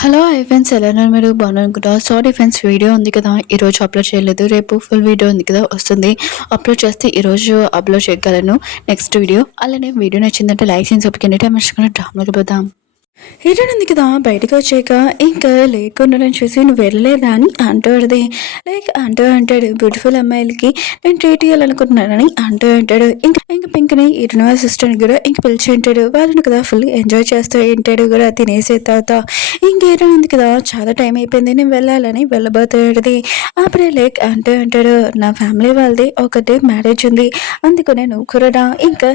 Hello hi friends ఎలా ఉన్నారు మీరు బాగున్నారనుకుంటా. సారీ ఫ్రెండ్స్ వీడియో ఉంది కదా ఈరోజు అప్లోడ్ చేయలేదు. రేపు ఫుల్ వీడియో ఉంది కదా వస్తుంది. అప్లోడ్ చేస్తే ఈరోజు అప్లోడ్ చేయగలను నెక్స్ట్ వీడియో. అలానే వీడియో నచ్చిందంటే లైక్ చేసి సబ్స్క్రైబ్ టైం మర్చిపోయిన డ్రామాకి పోదాం. హీరోయిన్ ఉంది కదా బయటకు వచ్చాక ఇంకా లేకుండా చూసి నువ్వు వెళ్ళలేదా అని అంటాడుది. అంటాడు బ్యూటిఫుల్ అమ్మాయిలకి నేను ట్రీట్ చేయాలనుకుంటున్నానని అంటాడు. ఇంకా పింక్ని ఇరునో సిస్టర్ని కూడా ఇంక పిలిచి ఉంటాడు. వాళ్ళని కదా ఫుల్ ఎంజాయ్ చేస్తూ ఉంటాడు కూడా తినేసే తర్వాత. ఇంక హీరోయిన్ ఉంది కదా చాలా టైం అయిపోయింది నేను వెళ్ళాలని వెళ్ళబోతాడుది. అప్పుడే అంటాడు నా ఫ్యామిలీ వాళ్ళది ఒకటి మ్యారేజ్ ఉంది అందుకనే నువ్వు కూడా ఇంకా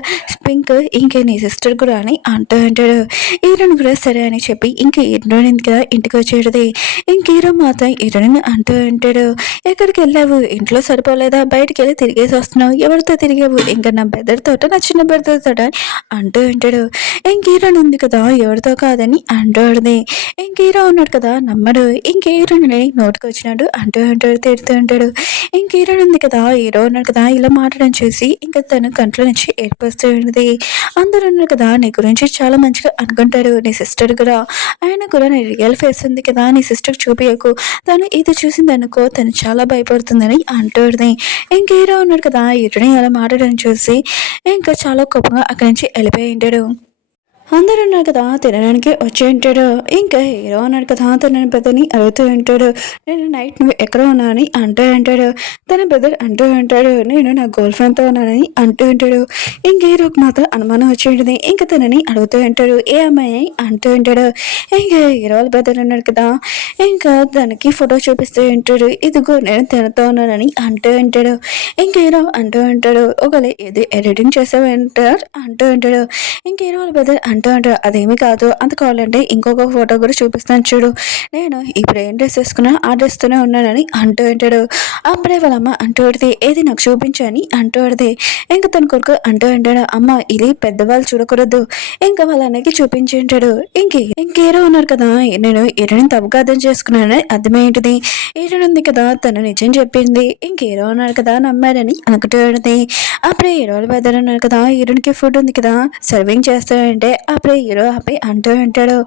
పింక్ ఇంకే నీ సిస్టర్ కూడా అని అంటాడు. హీరోయిన్ కూడా సరే అని చెప్పి ఇంక హీరోయిన్ కదా ఇంటికి వచ్చేది. ఇంక హీరో మాత్రం హీరోయిన్ అంటాడు ఎక్కడికి వెళ్ళావు ఇంట్లో సరిపోలేదా బయటికి వెళ్ళి తిరిగేసి వస్తున్నావు ఎవరితో తిరిగావు ఇంకా నా బ్రదర్ తోట నా చిన్న బ్రదర్ తోట అంటాడు. ఇంక హీరోయిన్ ఉంది కదా ఎవరితో కాదని అంటాడుది. ఇంక హీరో ఉన్నాడు కదా నమ్మడు. ఇంక హీరోయిన్ నోటికి వచ్చినాడు అంటాడు తిడుతూ ఉంటాడు. ఇంక హీరోయిన్ ఉంది కదా హీరో ఉన్నాడు కదా ఇలా మాట్లాడడం చూసి ఇంకా తన కంట్లో నుంచి ఏర్పరుస్తూ ఉండేది. అందరూ ఉన్నారు కదా నీ గురించి చాలా మంచిగా అనుకుంటారు నీ సిస్టర్ కూడా ఆయన కూడా నీ రియల్ ఫేస్ ఉంది కదా నీ సిస్టర్ చూపించకు తను ఇది చూసింది అనుకో తను చాలా భయపడుతుందని అంటుంది. ఇంక హీరో ఉన్నాడు కదా హీరోని అలా మాట్లాడడం చూసి ఇంకా చాలా కోపంగా అక్కడి నుంచి వెళ్ళిపోయి ఉంటాడు. అందరూ ఉన్నారు కదా తినడానికి వచ్చి ఉంటాడు. ఇంకా హీరో ఉన్నాడు కదా తన బ్రదర్ని అడుగుతూ ఉంటాడు నేను నైట్ నువ్వు ఎక్కడ ఉన్నా అని అంటాడు. తన బ్రదర్ అంటాడు నేను నా గర్ల్ ఫ్రెండ్తో ఉన్నానని ఉంటాడు. ఇంక హీరోకి మాత్రం అనుమానం వచ్చి ఉంటుంది. ఇంకా తనని అడుగుతూ ఉంటాడు ఏ అమ్మాయి ఉంటాడు. ఇంకా హీరో వాళ్ళ బ్రదర్ ఉన్నాడు కదా ఇంకా తనకి ఫోటో చూపిస్తూ ఉంటాడు ఇదిగో నేను తినతో ఉన్నానని ఉంటాడు. ఇంక హీరో ఉంటాడు ఒకవేళ ఇది ఎడిటింగ్ చేసావంటారు ఉంటాడు. ఇంక హీరో వాళ్ళ బ్రదర్ అంటాడు అదేమీ కాదు అంత కావాలంటే ఇంకొక ఫోటో కూడా చూపిస్తాను చూడు నేను ఇప్పుడు ఏం డ్రెస్ వేసుకున్నా ఆ డ్రెస్తోనే ఉన్నానని ఉంటాడు. అప్పుడే వాళ్ళమ్మ అంటాడుది ఏది నాకు చూపించని అంటాడుది. ఇంకా తన కొడుకు అంటాడు అమ్మ ఇది పెద్దవాళ్ళు చూడకూడదు ఇంకా వాళ్ళ అన్నకి చూపించుంటాడు. ఇంకేరో ఉన్నారు కదా నేను ఎరుని తప్పుగా అర్థం చేసుకున్నానని అర్థమేంటిది ఏరుని ఉంది కదా తను నిజం చెప్పింది ఇంకేరో ఉన్నారు కదా నమ్మారని అనుకుంటాడుది. అప్పుడే హీరో వాళ్ళ బ్రదర్ ఉన్నారు కదా హీరోనికి ఫుడ్ ఉంది కదా సర్వింగ్ చేస్తాడంటే అప్పుడే హీరో హ్యాపీ ఉంటాడు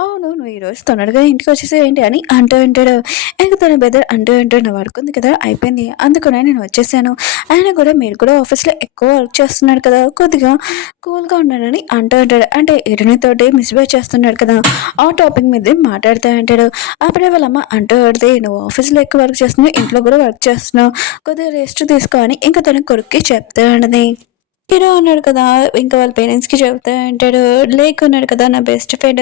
అవును నువ్వు ఈరోజు తొందరగా ఇంటికి వచ్చేసి ఏంటి అని ఉంటాడు. ఇంకా తన బ్రదర్ ఉంటాడు నా వర్క్ ఉంది కదా అయిపోయింది అందుకనే నేను వచ్చేసాను ఆయన కూడా మీరు కూడా ఆఫీస్లో ఎక్కువ వర్క్ చేస్తున్నాడు కదా కొద్దిగా కూల్గా ఉన్నాడని ఉంటాడు. అంటే హీరోని తోటి మిస్బిహేవ్ చేస్తున్నాడు కదా ఆ టాపిక్ మీద మాట్లాడుతూ ఉంటాడు. అప్పుడే వాళ్ళమ్మ అంటాడుది నువ్వు ఆఫీస్లో ఎక్కువ వర్క్ చేస్తున్నావు ఇంట్లో కూడా వర్క్ చేస్తున్నావు కొద్దిగా రెస్ట్ తీసుకో అని ఇంకా తన కొడుక్కి చెప్తా ఉండది. హీరో ఉన్నాడు కదా ఇంకా వాళ్ళ పేరెంట్స్కి చెప్తా ఉంటాడు ఉన్నాడు కదా నా బెస్ట్ ఫ్రెండ్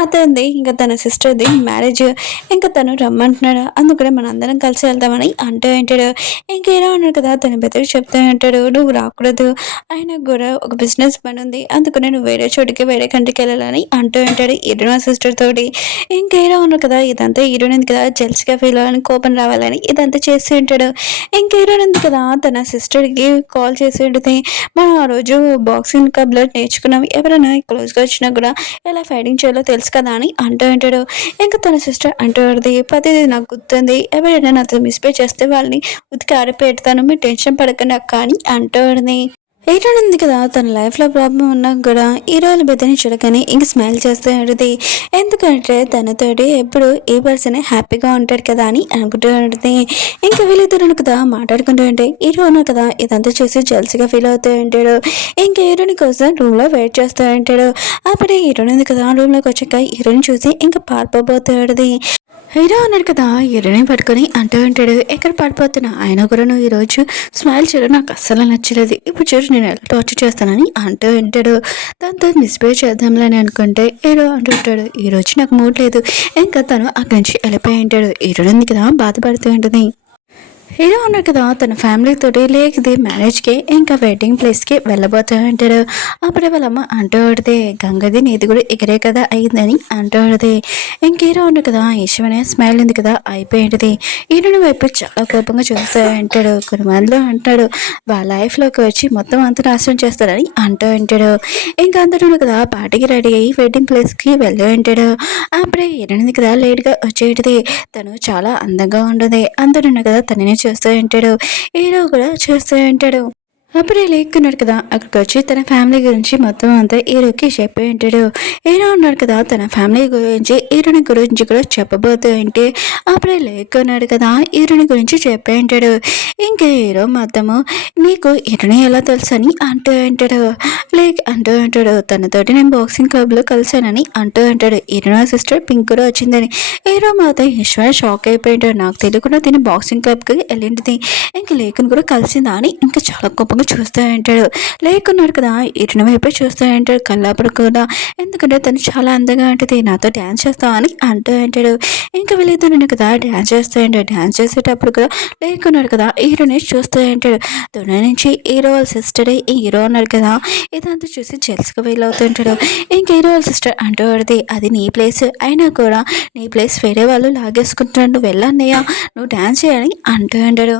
అతనిది ఇంకా తన సిస్టర్ది మ్యారేజ్ ఇంకా తను రమ్మంటున్నాడు అందుకనే మన అందరం కలిసి వెళ్దామని ఉంటాడు. ఇంకా హీరో ఉన్నాడు కదా తన బెదర్ చెప్తా ఉంటాడు నువ్వు రాకూడదు ఆయనకు కూడా ఒక బిజినెస్ పని ఉంది అందుకనే నువ్వు వేరే చోటికి వేరే కంట్రీకి వెళ్ళాలని ఉంటాడు హీరో సిస్టర్ తోటి. ఇంకా హీరో ఉన్నాడు కదా ఇదంతా హీరోయిన్ కదా జెల్స్గా ఫీల్ అవ్వాలని కోపం రావాలని ఇదంతా చేస్తూ ఉంటాడు. ఇంకా హీరోయిన్ ఉంది కదా తన సిస్టర్కి కాల్ చేసి ఉంటుంది మనం ఆ రోజు బాక్సింగ్ క్లబ్లో నేర్చుకున్నాం ఎవరైనా క్లోజ్గా వచ్చినా కూడా ఎలా ఫైటింగ్ చేయాలో తెలుసు కదా అని ఉంటాడు. ఇంకా తన సిస్టర్ అంటాడుది ప్రతిదీ నాకు గుర్తుంది ఎవరైనా నాతో మిస్పే చేస్తే వాళ్ళని ఉతికి ఆరిపెడతాను మీరు టెన్షన్ పడకండి అక్క అని అంటాడుది. హీరోయిన్ ఉంది కదా తన లైఫ్లో ప్రాబ్లం ఉన్నా కూడా హీరోల బెదని చూడగానే ఇంక స్మైల్ చేస్తూ ఉంటుంది ఎందుకంటే తనతోటి ఎప్పుడు ఏ పర్సన్ హ్యాపీగా ఉంటాడు కదా అని అనుకుంటూ ఉంటుంది. ఇంకా వీళ్ళిద్దరు కదా మాట్లాడుకుంటూ ఉంటే హీరో ఉన్నా కదా ఇదంతా చూసి జల్సీగా ఫీల్ అవుతూ ఉంటాడు. ఇంకా హీరోయిన్ కోసం రూమ్లో వెయిట్ చేస్తూ ఉంటాడు. అప్పుడే హీరోయిన్ ఉంది కదా రూమ్లోకి వచ్చాక హీరోయిన్ చూసి ఇంకా పారిపోతుంది. హీరో అన్నాడు కదా హీరోని పట్టుకొని ఉంటాడు ఎక్కడ పడిపోతున్నా ఆయన కూడా నువ్వు ఈరోజు స్మైల్ చేయడం నాకు అస్సలు నచ్చలేదు ఇప్పుడు చూడు నేను ఎలా టార్చర్ చేస్తానని ఉంటాడు. దాంతో మిస్బిహేవ్ చేద్దాంలని అనుకుంటే హీరో అంటుంటాడు ఈరోజు నాకు మూడ్ లేదు ఇంకా తను అక్కడి నుంచి వెళ్ళిపోయి ఉంటాడు. హీరోని ఉంది కదా బాధపడుతూ ఉంటుంది. హీరో ఉన్నాడు కదా తన ఫ్యామిలీతోటి లేకపోతే మ్యారేజ్కి ఇంకా వెడ్డింగ్ ప్లేస్కి వెళ్ళబోతూ ఉంటాడు. అప్పుడే వాళ్ళమ్మ అంటూడితే గంగది నీది కూడా ఎగరే కదా అయిందని అంటూడితే ఇంక హీరో ఉన్నాడు కదా ఈశ్వనే స్మైల్ ఉంది కదా అయిపోయింది. హీరోని వైపు చాలా కోపంగా చూస్తూ ఉంటాడు. కొన్ని మందిలో అంటాడు వాళ్ళ లైఫ్లోకి వచ్చి మొత్తం అంతా నాశనం చేస్తారని ఉంటాడు. ఇంకా అందరూ కదా పార్టీకి రెడీ అయ్యి వెడ్డింగ్ ప్లేస్కి వెళ్ళి ఉంటాడు. అప్పుడే హీరోని కదా లేట్గా వచ్చేటిది తను చాలా అందంగా ఉండదు అందరూ కదా తననే చూస్తూ ఉంటాడు. హీరో కూడా చూస్తూ ఉంటాడు. అప్పుడే లేకున్నాడు కదా అక్కడికి వచ్చి తన ఫ్యామిలీ గురించి మొత్తం అంతా హీరోకి చెప్పి ఉంటాడు. హీరో ఉన్నాడు కదా తన ఫ్యామిలీ గురించి హీరోని గురించి కూడా చెప్పబోతూ ఉంటే అప్పుడే లేకున్నాడు కదా హీరోని గురించి చెప్పి ఉంటాడు. ఇంకా హీరో మొత్తము నీకు హీరోని ఎలా తెలుసు అని అంటూ ఉంటాడు. అంటూ ఉంటాడు తనతోటి నేను బాక్సింగ్ క్లబ్లో కలిసానని అంటూ ఉంటాడు. హీరో సిస్టర్ పింక్ కూడా వచ్చిందని. హీరో మాత్రం ఈశ్వర్ షాక్ అయిపోయింటాడు. నాకు తెలియకుండా తిని బాక్సింగ్ క్లబ్కి వెళ్ళింటిది ఇంకా లేకుని కూడా కలిసిందా అని ఇంకా చాలా గొప్పగా చూస్తూ ఉంటాడు. లేకున్నాడు కదా ఇటు వైపే చూస్తూ ఉంటాడు కళ్ళప్పుడు కూడా. ఎందుకంటే తను చాలా అందంగా ఉంటుంది నాతో డ్యాన్స్ చేస్తావు అని అంటూ ఉంటాడు. ఇంకా వీళ్ళిద్దరు కదా డ్యాన్స్ చేస్తూ ఉంటాడు. డ్యాన్స్ చేసేటప్పుడు కూడా లేకున్నాడు కదా హీరోని చూస్తూ ఉంటాడు. దూరం నుంచి హీరో వాళ్ళ సిస్టరే ఈ హీరో ఉన్నాడు కదా ఇదంతా చూసి జెల్స్గా ఫీల్ అవుతుంటాడు. ఇంకా హీరో వాళ్ళ సిస్టర్ అంటూ పడితే అది నీ ప్లేస్ అయినా కూడా నీ ప్లేస్ వేరే వాళ్ళు లాగేసుకుంటున్నాడు నువ్వు వెళ్ళన్నయ్య నువ్వు డ్యాన్స్ చేయని అంటూ ఉంటాడు.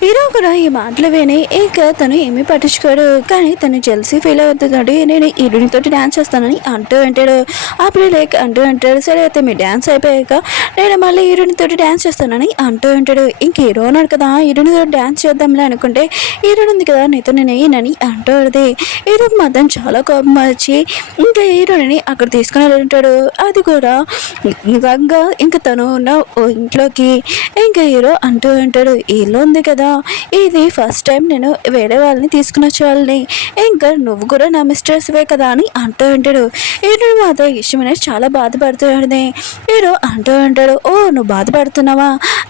హీరో కూడా ఈ మాటలు విని ఇక తను ఏమీ పట్టించుకోడు. కానీ తను జెల్సీ ఫీల్ అవుతున్నాడు. నేను హీరోనితో డ్యాన్స్ చేస్తానని అంటూ అంటాడు. అప్పుడు అంటూ అంటాడు సరే అయితే మీ డ్యాన్స్ అయిపోయాక నేను మళ్ళీ హీరోనితో డ్యాన్స్ చేస్తానని అంటూ ఉంటాడు. ఇంక హీరో ఉన్నాడు కదా హీరోనితో డ్యాన్స్ చేద్దాంలే అనుకుంటే హీరోని ఉంది కదా నీతో నేను వేయనని అంటూ అది. హీరోకి మాత్రం చాలా కోపం వచ్చి ఇంకా హీరోని అక్కడ తీసుకుని వెళ్ళింటాడు. అది కూడా ఇంకా తను ఉన్న ఇంట్లోకి ఇంకా హీరో అంటూ అంటాడు ఇల్లు ఉంది కదా ఇది ఫస్ట్ టైం నేను వేరే వాళ్ళని తీసుకుని వచ్చేవాళ్ళని ఇంకా నువ్వు కూడా నా మిస్టర్స్వే కదా అని అంటూ ఉంటాడు. హీరో మాత్రం ఇష్టమైన చాలా బాధపడుతున్నాడు. హీరో అంటూ ఉంటాడు ఓ నువ్వు బాధపడుతున్నావా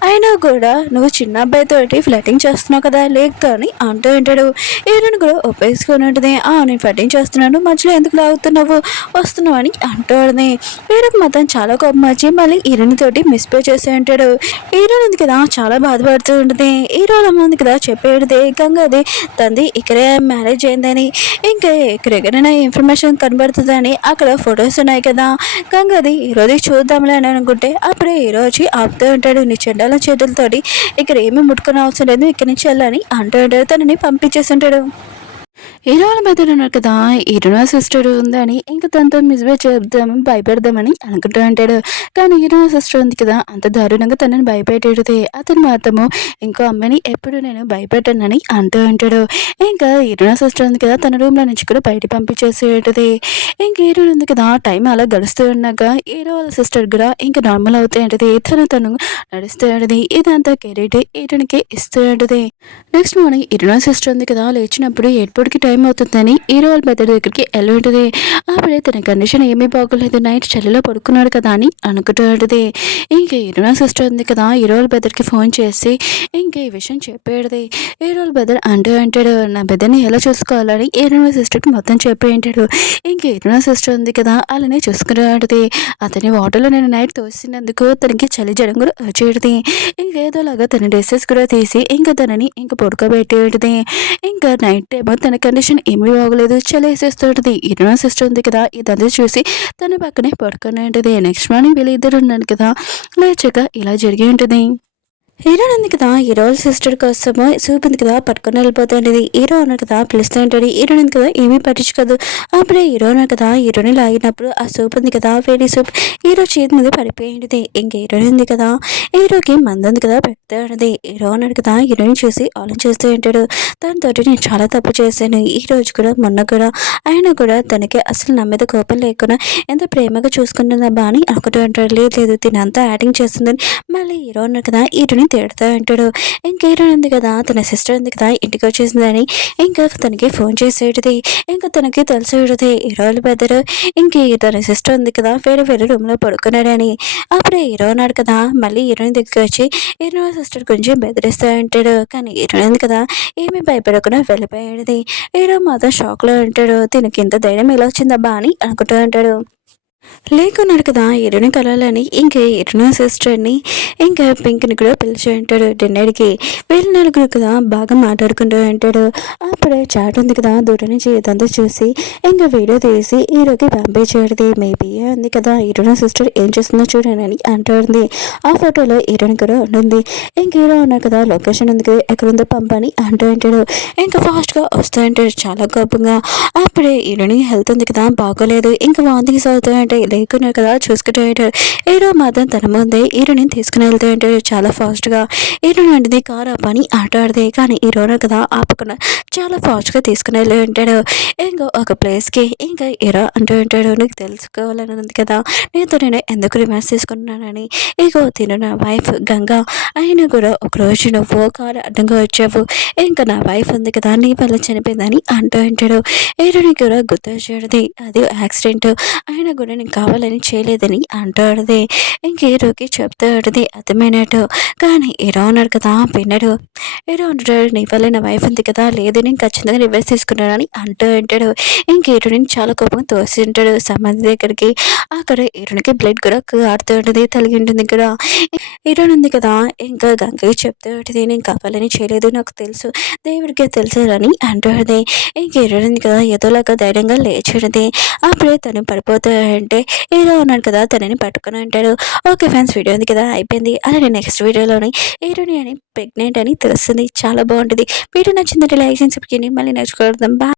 అయినా కూడా నువ్వు చిన్న అబ్బాయితోటి ఫ్లటింగ్ చేస్తున్నావు కదా లేక అని అంటూ ఉంటాడు. హీరోని కూడా ఒప్పేసుకొని ఉంటుంది నేను ఫ్లటింగ్ చేస్తున్నాను మధ్యలో ఎందుకు లాగుతున్నావు వస్తున్నావు అని అంటూ ఉంటుంది. హీరోకి మాత్రం చాలా కోపం వచ్చి మళ్ళీ హీరోని తోటి మిస్పే చేసి ఉంటాడు. హీరోని ఉంది కదా చాలా బాధపడుతూ ఉంటుంది. హీరోల ఉంది కదా చెప్పేది గంగది తంది ఇక్కడే మ్యారేజ్ అయిందని ఇంకా ఎక్కడెక్కడైనా ఇన్ఫర్మేషన్ కనబడుతుందని అక్కడ ఫొటోస్ ఉన్నాయి కదా గంగది ఈరోజు చూద్దాంలే అని అనుకుంటే అప్పుడే హీరో వచ్చి ఆపుతూ ఉంటాడు నీ చెడ్డాల చేతులతోటి ఇక్కడ ఏమీ ముట్టుకుని అవసరం లేదు ఇక్కడి నుంచి వెళ్ళని అంటూ ఉంటాడు. తనని పంపించేసి ఉంటాడు. హీరో వాళ్ళ మధ్యలో ఉన్నారు కదా హీరోనా సిస్టర్ ఉందని ఇంకా తనతో మిస్బిహేవ్ చేద్దామని భయపెడదామని అనుకుంటూ ఉంటాడు. కానీ హీరోనా సిస్టర్ ఉంది కదా అంత దారుణంగా తనని భయపెట్టేది అతను మాత్రము ఇంకో అమ్మాయిని ఎప్పుడు నేను భయపెట్టానని అంటూ ఉంటాడు. ఇంకా హీరోనా సిస్టర్ ఉంది కదా తన రూమ్లో నుంచి కూడా బయట పంపించేసేది. ఇంక హీరో ఉంది కదా టైం అలా గడుస్తూ ఉన్నాక హీరో వాళ్ళ సిస్టర్ కూడా ఇంకా నార్మల్ అవుతూ ఉంటుంది. తను నడుస్తూ ఉంటుంది. ఇదంతా కెరీట్ హీరోనికి ఇస్తూ ఉంటుంది. నెక్స్ట్ మార్నింగ్ హీరోనా సిస్టర్ ఉంది కదా లేచినప్పుడు ఎయిర్పోర్ట్కి టైం అవుతుందని హీరో వాళ్ళ మెదడు దగ్గరికి వెళ్ళి ఉంటుంది. అప్పుడే తన కండిషన్ ఏమీ బాగోలేదు నైట్ చలిలో పడుకున్నాడు కదా అని అనుకుంటూ ఉంటుంది. ఇంకా హీరోనా సిస్టర్ ఉంది కదా హీరో వాళ్ళ బెదర్కి ఫోన్ చేసి ఇంకా ఈ విషయం చెప్పేది. హీరో వాళ్ళ బెదర్ అంటాడు నా బెదర్ని ఎలా చూసుకోవాలని హీరోనా సిస్టర్కి మొత్తం చెప్పి ఉంటాడు. ఇంకా హీరోనా సిస్టర్ ఉంది కదా అలానే చూసుకుంటుంది. అతని వాటర్లో నేను నైట్ తోసినందుకు తనకి చలి జడం కూడా వచ్చేది. ఇంకేదోలాగా తన డ్రెస్సెస్ కూడా తీసి ఇంకా తనని ఇంకా పడుకోబెట్టేది. ఇంకా నైట్ టైం తన కండిషన్ ఏమీ బాగోలేదు చలి వేసేస్తుంటుంది. హీరోనా సిస్టర్ ఉంది కదా ఇదంతా చూసి తన పక్కనే పడుకొని ఉంటుంది. నెక్స్ట్ మార్నింగ్ వీళ్ళిద్దరు ఉన్నాను కదా లేచాక ఇలా జరిగి ఉంటుంది. హీరో ఉంది కదా హీరో సిస్టర్ కోసము సూప్ ఉంది కదా పట్టుకొని వెళ్ళిపోతుండేది. హీరో ఉన్నారు కదా పిలుస్తూ ఉంటాడు. హీరో ఉంది కదా ఏమీ పట్టించుకోదు. అప్పుడే హీరో ఉన్నారు కదా హీరోని లాగినప్పుడు ఆ సూప్ ఉంది కదా వేడి సూప్ హీరో చేతి మీద పడిపోయింది. ఇంక హీరో ఉంది కదా హీరోకి మందు ఉంది కదా పెడతా ఉంటుంది. హీరో ఉన్నాడు కదా హీరోని చూసి ఆలోచిస్తూ ఉంటాడు. దాంతో నేను చాలా తప్పు చేశాను ఈ రోజు కూడా మొన్న కూడా ఆయన కూడా తనకి అసలు నా మీద కోపం లేకుండా ఎంత ప్రేమగా చూసుకుంటుందా అని అనుకుంటూ ఉంటాడు. లేదు తినంతా యాక్టింగ్ చేస్తుందని మళ్ళీ హీరో ఉన్నారు కదా హీరోని తిడుతూ ఉంటాడు. ఇంకా హీరో ఉంది కదా తన సిస్టర్ ఉంది కదా ఇంటికి వచ్చేసిందని ఇంకా తనకి ఫోన్ చేసేది. ఇంకా తనకి తెలిసేది హీరోలు బెదరు ఇంక తన సిస్టర్ ఉంది కదా వేరే రూమ్లో పడుకున్నాడని. అప్పుడే హీరో ఉన్నాడు కదా మళ్ళీ హీరోయిన్ దగ్గరికి వచ్చి హీరో సిస్టర్ గురించి బెదిరిస్తూ ఉంటాడు. కానీ హీరో ఉంది కదా ఏమీ భయపడకుండా వెళ్ళిపోయాడు. హీరో మాత్రం షాక్లో ఉంటాడు. దీనికి ఇంత ధైర్యం ఎలా వచ్చిందబ్బా అని అనుకుంటూ ఉంటాడు. లేకున్నాడు కదా హీరోని కలాలని ఇంకా హీరోయిన్ సిస్టర్ని ఇంకా పింక్ని కూడా పిలిచి ఉంటాడు డిన్నర్కి. వీళ్ళు నలుగురు కదా బాగా మాట్లాడుకుంటూ ఉంటాడు. అప్పుడే చాట్ ఉంది కదా దూరం నుంచి ఇదంతా చూసి ఇంకా వీడియో తీసి హీరోకి పంపించేది. మేబీ ఉంది కదా హీరోయిన్ సిస్టర్ ఏం చేస్తుందో చూడనని అంటుంది. ఆ ఫోటోలో హీరోయిన్ కూడా ఉంటుంది. ఇంక హీరో ఉన్నారు కదా లొకేషన్ ఉంది కదా ఎక్కడుందో పంపని అంటూ ఉంటాడు. ఇంకా ఫాస్ట్గా వస్తూ ఉంటాడు చాలా కోపంగా. అప్పుడే హీరోయిన్ హెల్త్ ఉంది కదా బాగోలేదు ఇంకా వాంతింగ్స్ అవుతూ ఉంటాయి. అంటే లేకునే కదా చూసుకుంటూ ఉంటాడు. హీరో మాత్రం తన ముందే హీరోని తీసుకుని వెళ్తూ ఉంటాడు చాలా ఫాస్ట్గా. హీరోని అనేది కారు ఆపని ఆట ఆడితే కానీ హీరోనే కదా ఆపకుండా చాలా ఫాస్ట్గా తీసుకుని వెళ్ళి ఉంటాడు. ఇంకో ఒక ప్లేస్కి ఇంకా హీరో అంటూ ఉంటాడు, నీకు తెలుసుకోవాలని ఉంది కదా నీతో నేను ఎందుకు రిమాన్స్ తీసుకుంటున్నానని. ఇగో తిను నా వైఫ్ గంగా, అయినా కూడా ఒకరోజు నువ్వు కారు అడ్డంగా వచ్చావు, ఇంకా నా వైఫ్ ఉంది కదా నీ వల్ల చనిపోయిందని అంటూ ఉంటాడు. హీరోని కూడా గుర్తు వచ్చేది అది యాక్సిడెంట్, అయినా కూడా నేను కావాలని చేయలేదని అంటాడుది. ఇంక హీరోకి చెప్తూ ఉంటుంది అర్థమైనట్టు. కానీ హీరో ఉన్నాడు కదా విన్నాడు. హీరో అంటాడు నీ వల్ల నా వైఫ్ ఉంది కదా, లేదు నేను ఖచ్చితంగా రివర్స్ తీసుకున్నానని అంటూ ఉంటాడు. ఇంక హీరోని చాలా కోపం తోసి ఉంటాడు సంబంధి దగ్గరికి. అక్కడ హీరోనికి బ్లడ్ కూడా కారుతూ ఉంటుంది, తలిగి ఉంటుంది కూడా. హీరోయిన్ ఉంది కదా ఇంకా గంగకి చెప్తూ ఉంటుంది నేను కావాలని చేయలేదు, నాకు తెలుసు, దేవుడికే తెలుసు అని అంటుంది. ఇంక హీరోయిన్ ఉంది కదా ఏదోలాగా ధైర్యంగా లేచినది. అప్పుడే తను పడిపోతూ అంటే హీరో ఉన్నాడు కదా తనని పట్టుకుని అంటాడు. ఓకే ఫ్రెండ్స్, వీడియో ఉంది కదా అయిపోయింది. అలానే నెక్స్ట్ వీడియోలోని హీరోని అని ప్రెగ్నెంట్ అని తెలుస్తుంది. చాలా బాగుంటుంది. వీడియో నచ్చిందంటే లైక్ చేసి మళ్ళీ నెక్స్ట్ కలుద్దాం. బాయ్.